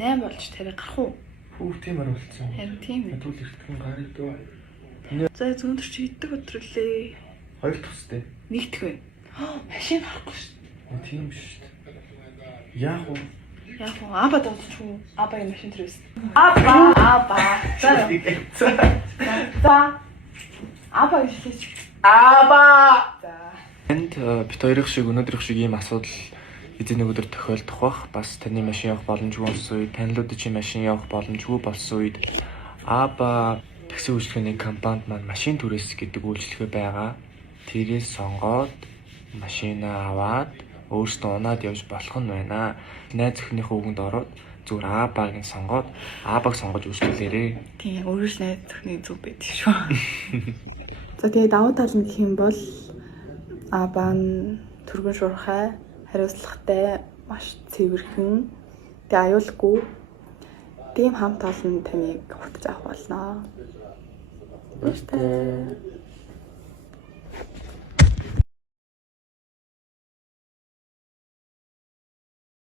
8 болж тэрийг гарах уу? Хүүх тиймэр болчихсон. Харин тийм ээ. Түл эртгэн гарыг дөө. За зүүндөр чи иддэг өдрөлээ. 2 дахь үстэй. Нэгдэх вэ? Машин харахгүй шүү дээ. Тийм биш шүү дээ. Яах вэ? Яг уу аба дуудчих уу? Абагийн машин тэр байсан. Аба. За. Аба гэж хэлээч. Аба. За. Энд бит хоёрын шиг өнөөдрийнх шиг ийм асуудал эзэн нэг өдөр тохиолдох бах. Бас таны машин явах боломжгүй болсон үед, танилуд чинь машин явах боломжгүй болсон үед Аба такси үйлчлэгээний компанид маань машин түрээс гэдэг үйлчлэгээ байгаа. Тэрээс сонгоод машинаа аваад өөрсдөө унаад явж болох нь байна. Найз өхнийхөө үгэнд ороод зүгээр Абагийн сонгоод Абаг сонгож үйлчлүүлээрээ. Тийм өөрөөс найз зөвхний зүг байдаг шүү. За тэгээ давуу тал нь гэх юм бол Аба нь түргэн шуурхай, хариуцлагатай, маш цэвэрхэн, тэгээ аюулгүй. Тийм хамт олон таныг хурдж авах болно. Баярлалаа.